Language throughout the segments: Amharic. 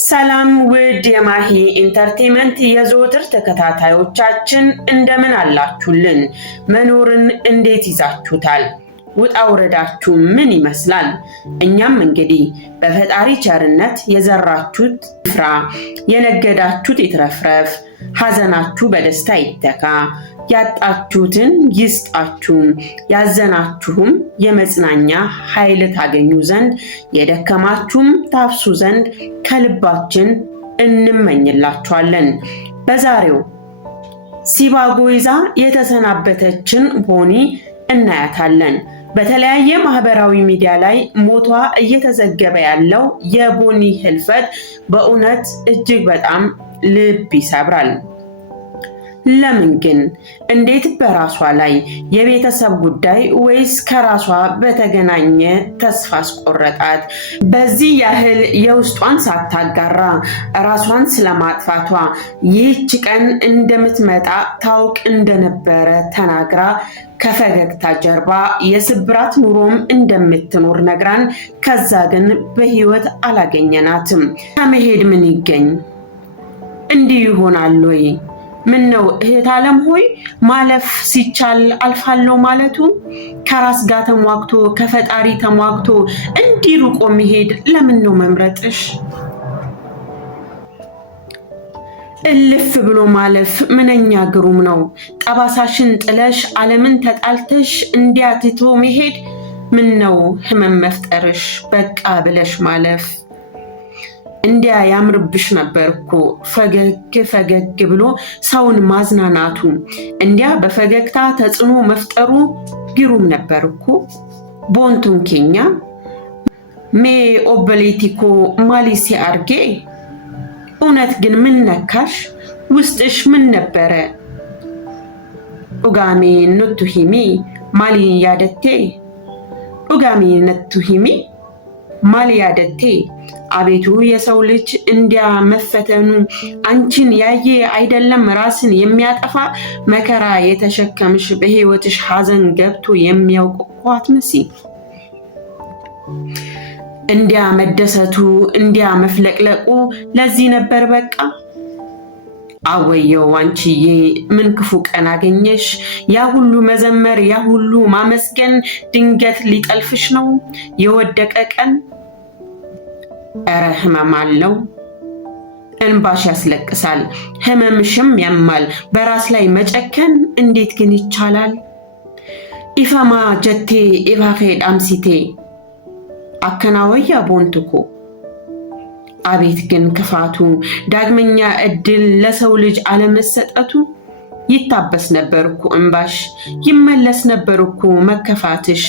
ሰላም ውድ የማሂ ኢንተርቴይንመንት የዘወትር ተከታታዮቻችን እንደምን አላችሁልን? መኖርን እንዴት ይዛችሁታል? ውጣ ውረዳችሁ ምን ይመስላል? እኛም እንግዲህ በፈጣሪ ቸርነት የዘራችሁት ፍራ፣ የነገዳችሁት ይትረፍረፍ፣ ሐዘናችሁ በደስታ ይተካ፣ ያጣችሁትን ይስጣችሁ፣ ያዘናችሁም የመጽናኛ ኃይል ታገኙ ዘንድ የደከማችሁም ታፍሱ ዘንድ ከልባችን እንመኝላችኋለን። በዛሬው ሲባጎ ይዛ የተሰናበተችን ቦኒ እናያታለን። በተለያየ ማህበራዊ ሚዲያ ላይ ሞቷ እየተዘገበ ያለው የቦኒ ህልፈት በእውነት እጅግ በጣም ልብ ይሰብራል። ለምን ግን? እንዴት? በራሷ ላይ የቤተሰብ ጉዳይ ወይስ ከራሷ በተገናኘ ተስፋ አስቆረጣት? በዚህ ያህል የውስጧን ሳታጋራ ራሷን ስለማጥፋቷ ይህች ቀን እንደምትመጣ ታውቅ እንደነበረ ተናግራ ከፈገግታ ጀርባ የስብራት ኑሮም እንደምትኖር ነግራን፣ ከዛ ግን በህይወት አላገኘናትም። ከመሄድ ምን ይገኝ? እንዲህ ይሆናል ወይ? ምን ነው እህት ዓለም ሆይ፣ ማለፍ ሲቻል አልፋለሁ ማለቱ? ከራስ ጋር ተሟግቶ ከፈጣሪ ተሟግቶ እንዲህ ሩቆ መሄድ ለምን ነው መምረጥሽ? እልፍ ብሎ ማለፍ ምንኛ ግሩም ነው። ጠባሳሽን ጥለሽ ዓለምን ተጣልተሽ እንዲያትቶ መሄድ ምን ነው ህመም መፍጠርሽ? በቃ ብለሽ ማለፍ እንዲያ ያምርብሽ ነበር እኮ ፈገግ ፈገግ ብሎ ሰውን ማዝናናቱ፣ እንዲያ በፈገግታ ተጽዕኖ መፍጠሩ ግሩም ነበር እኮ። ቦንቱን ኬኛ ሜ ኦበሌቲኮ ማሊሲ አርጌ። እውነት ግን ምን ነካሽ? ውስጥሽ ምን ነበረ? ኡጋሜ ነቱሂሚ ማሊ ያደቴ፣ ኡጋሜ ነቱሂሚ ማሊ ያደቴ። አቤቱ የሰው ልጅ እንዲያ መፈተኑ አንቺን ያየ አይደለም ራስን የሚያጠፋ መከራ የተሸከምሽ በህይወትሽ ሐዘን ገብቶ የሚያውቅ እኮ አትመስይ። እንዲያ መደሰቱ እንዲያ መፍለቅለቁ ለዚህ ነበር በቃ። አወየው አንቺዬ ምን ክፉ ቀን አገኘሽ? ያ ሁሉ መዘመር ያ ሁሉ ማመስገን ድንገት ሊጠልፍሽ ነው የወደቀ ቀን። እረ ህመም አለው፣ እንባሽ ያስለቅሳል፣ ህመምሽም ያማል። በራስ ላይ መጨከን እንዴት ግን ይቻላል? ኢፋማ ጀቴ ኢፋፌ ዳምሲቴ አከናወያ ቦንትኮ። አቤት ግን ክፋቱ፣ ዳግመኛ እድል ለሰው ልጅ አለመሰጠቱ። ይታበስ ነበር እኮ እንባሽ፣ ይመለስ ነበር እኮ መከፋትሽ።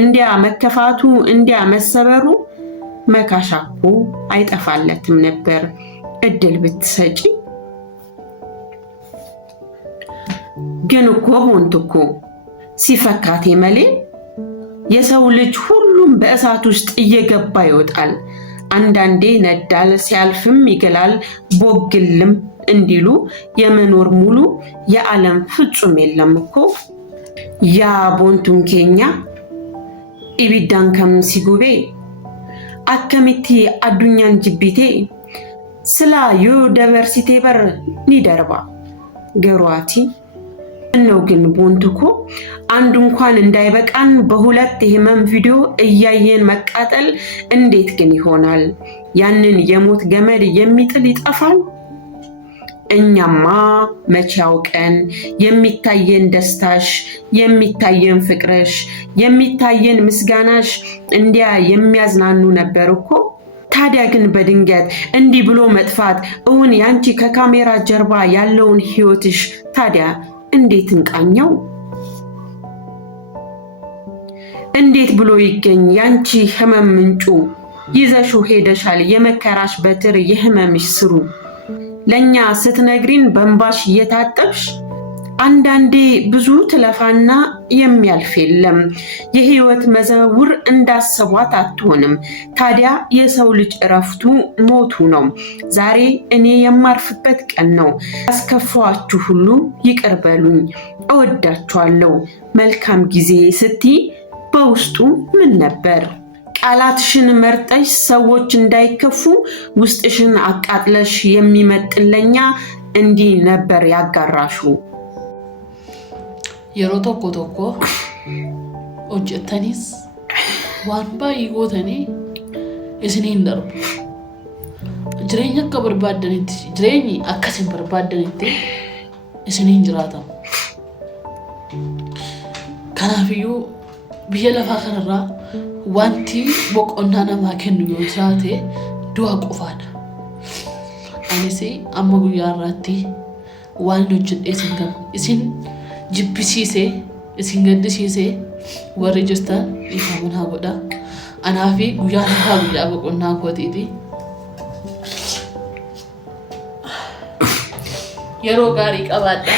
እንዲያ መከፋቱ እንዲያ መሰበሩ መካሻ እኮ አይጠፋለትም ነበር እድል ብትሰጪ። ግን እኮ ቦንትኮ ሲፈካቴ መሌ የሰው ልጅ ሁሉም በእሳት ውስጥ እየገባ ይወጣል። አንዳንዴ ነዳል፣ ሲያልፍም ይገላል። ቦግልም እንዲሉ የመኖር ሙሉ የዓለም ፍጹም የለም እኮ። ያ ቦንቱን ኬኛ ኢቢዳን ከም ሲጉቤ አከሚቲ አዱኛን ጅቢቴ ስላ ዮ ደበርሲቴ በር ኒደርባ ገሯቲ። እነው ግን ቦንትኮ አንድ እንኳን እንዳይበቃን በሁለት የህመም ቪዲዮ እያየን መቃጠል እንዴት ግን ይሆናል? ያንን የሞት ገመድ የሚጥል ይጠፋል። እኛማ መቼ አውቀን የሚታየን ደስታሽ፣ የሚታየን ፍቅርሽ፣ የሚታየን ምስጋናሽ እንዲያ የሚያዝናኑ ነበር እኮ። ታዲያ ግን በድንገት እንዲህ ብሎ መጥፋት እውን ያንቺ ከካሜራ ጀርባ ያለውን ህይወትሽ ታዲያ እንዴት እንቃኘው? እንዴት ብሎ ይገኝ ያንቺ ህመም ምንጩ? ይዘሽው ሄደሻል የመከራሽ በትር የህመምሽ ስሩ። ለኛ ስትነግሪን በእንባሽ እየታጠብሽ አንዳንዴ ብዙ ትለፋና የሚያልፍ የለም። የህይወት መዘውር እንዳሰቧት አትሆንም። ታዲያ የሰው ልጅ እረፍቱ ሞቱ ነው። ዛሬ እኔ የማርፍበት ቀን ነው። ያስከፋችሁ ሁሉ ይቅር በሉኝ፣ እወዳችኋለሁ፣ መልካም ጊዜ ስትይ በውስጡ ምን ነበር? ቃላትሽን መርጠሽ ሰዎች እንዳይከፉ ውስጥሽን አቃጥለሽ የሚመጥለኛ እንዲህ ነበር ያጋራሹ። yeroo tokko tokko hojjettanis waan baay'ee gootanii isiniin darbu. Jireenya akka barbaadanitti jireenyi akkasiin barbaadanitti isiniin jiraatamu. Kanaafiyyuu biyya lafaa kanarraa wanti boqonnaa namaa kennu yoo jiraate du'a qofaadha. Anis amma guyyaa irraatti waan hojjedhee isin jibbisiisee isin gaddisiisee warri jirtan dhiifaman haa godha. Anaafi guyyaa lafaa guyyaa boqonnaa kootiiti. Yeroo gaarii qabaadha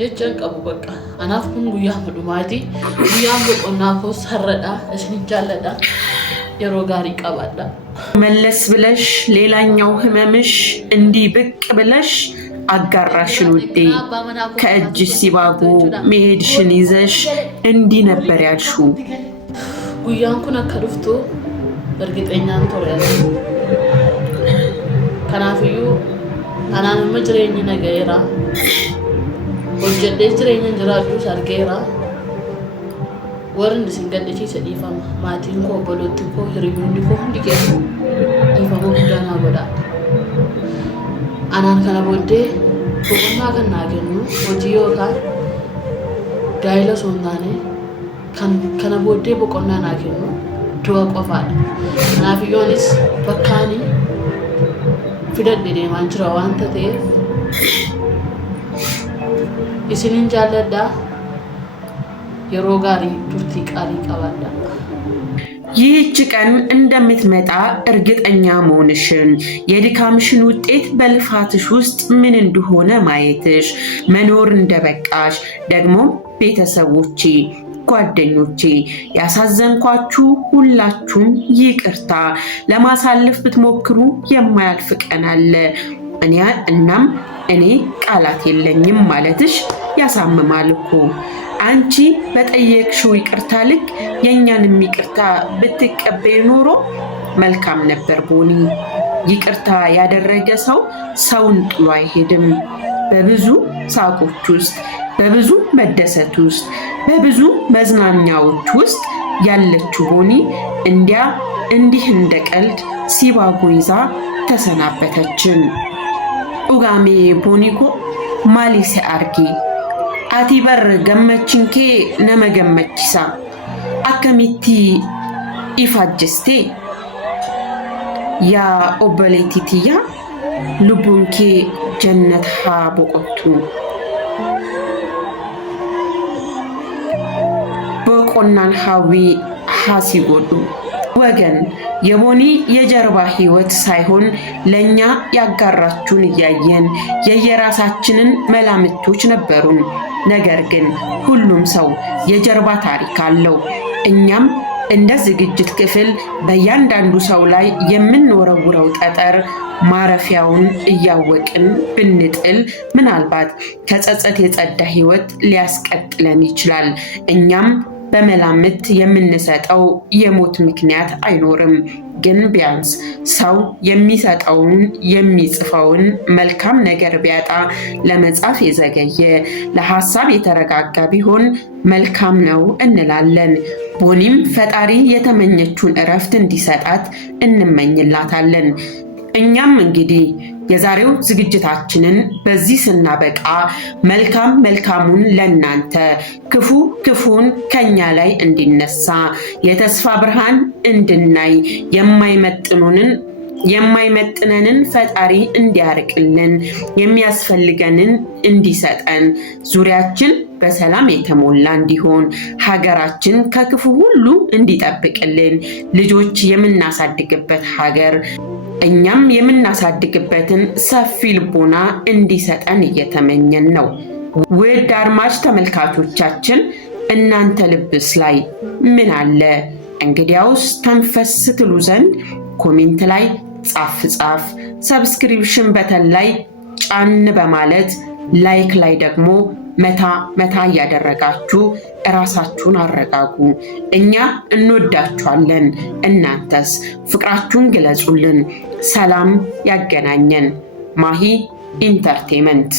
jechaan qabu bakka. Anaaf kun guyyaa dhumaati. Guyyaan boqonnaa koos har'adha. Isin jaalladha. yeroo gaarii qabaadha. መለስ ብለሽ ሌላኛው ህመምሽ እንዲህ ብቅ ብለሽ አጋራሽን ውዴ። ከእጅሽ ሲባጎ መሄድሽን ይዘሽ እንዲህ ነበር ያልሽው። ጉያን ኩን akka dhuftu ergixeenyaan toreera. Kanaafiyyuu anaan amma jireenyi nagayeera. Hojjedhee jireenya jiraachuu argeera. Warri isin gaddisiise dhiifama. Maatiin koo, obboloottiin koo, hiriyoonni koo hundi keessa dhiifama guddaa naa godha. Anaan kana booddee boqonnaa kan naa kennu hojii yookaan gaa'ela osoo hin taane kana booddee boqonnaa naa kennu du'a qofaadha. Kanaafiyyoonis bakkaanii fidadhe deemaan jira waanta ta'eef isinin jaalladhaa. yeroo gaarii turtii qaalii qabaadha. ይህች ቀን እንደምትመጣ እርግጠኛ መሆንሽን የድካምሽን ውጤት በልፋትሽ ውስጥ ምን እንደሆነ ማየትሽ መኖር እንደበቃሽ ደግሞ ቤተሰቦቼ ጓደኞቼ ያሳዘንኳችሁ ሁላችሁም ይቅርታ ለማሳለፍ ብትሞክሩ የማያልፍ ቀን አለ። እናም እኔ ቃላት የለኝም ማለትሽ ያሳምማል እኮ። አንቺ በጠየቅሽው ይቅርታ ልክ የኛንም ይቅርታ ብትቀበይ ኖሮ መልካም ነበር ቦኒ። ይቅርታ ያደረገ ሰው ሰውን ጥሎ አይሄድም። በብዙ ሳቆች ውስጥ፣ በብዙ መደሰት ውስጥ፣ በብዙ መዝናኛዎች ውስጥ ያለችው ቦኒ እንዲህ እንደ ቀልድ ሲባጎ ይዛ ተሰናበተችን። ኡጋሜ ቦኒኮ ማሊሴ አርጌ ati bar gammachin kee nama gammachisa akkamitti ifaajjiste yaa obboleettii tiyya lubbuun kee jannat haa boqottu. boqonnaan hawwii haa si godhu ወገን የቦኒ የጀርባ ህይወት ሳይሆን ለኛ ያጋራችሁን እያየን የየራሳችንን መላምቶች ነበሩን። ነገር ግን ሁሉም ሰው የጀርባ ታሪክ አለው። እኛም እንደ ዝግጅት ክፍል በእያንዳንዱ ሰው ላይ የምንወረውረው ጠጠር ማረፊያውን እያወቅን ብንጥል ምናልባት ከጸጸት የጸዳ ህይወት ሊያስቀጥለን ይችላል። እኛም በመላምት የምንሰጠው የሞት ምክንያት አይኖርም። ግን ቢያንስ ሰው የሚሰጠውን የሚጽፈውን መልካም ነገር ቢያጣ ለመጻፍ የዘገየ ለሐሳብ የተረጋጋ ቢሆን መልካም ነው እንላለን። ቦኒም ፈጣሪ የተመኘችውን እረፍት እንዲሰጣት እንመኝላታለን። እኛም እንግዲህ የዛሬው ዝግጅታችንን በዚህ ስናበቃ መልካሙን ለናንተ ክፉን ከኛ ላይ እንዲነሳ የተስፋ ብርሃን እንድናይ የማይመጥነንን ፈጣሪ እንዲያርቅልን የሚያስፈልገንን እንዲሰጠን ዙሪያችን በሰላም የተሞላ እንዲሆን ሀገራችን ከክፉ ሁሉ እንዲጠብቅልን ልጆች የምናሳድግበት ሀገር እኛም የምናሳድግበትን ሰፊ ልቦና እንዲሰጠን እየተመኘን ነው። ውድ አድማጭ ተመልካቾቻችን እናንተ ልብስ ላይ ምን አለ? እንግዲያውስ ተንፈስ ትሉ ዘንድ ኮሜንት ላይ ጻፍ፣ ሰብስክሪፕሽን በተን ላይ ጫን በማለት ላይክ ላይ ደግሞ መታ መታ እያደረጋችሁ እራሳችሁን አረጋጉ። እኛ እንወዳችኋለን፣ እናንተስ ፍቅራችሁን ግለጹልን። ሰላም ያገናኘን። ማሂ ኢንተርቴይንመንት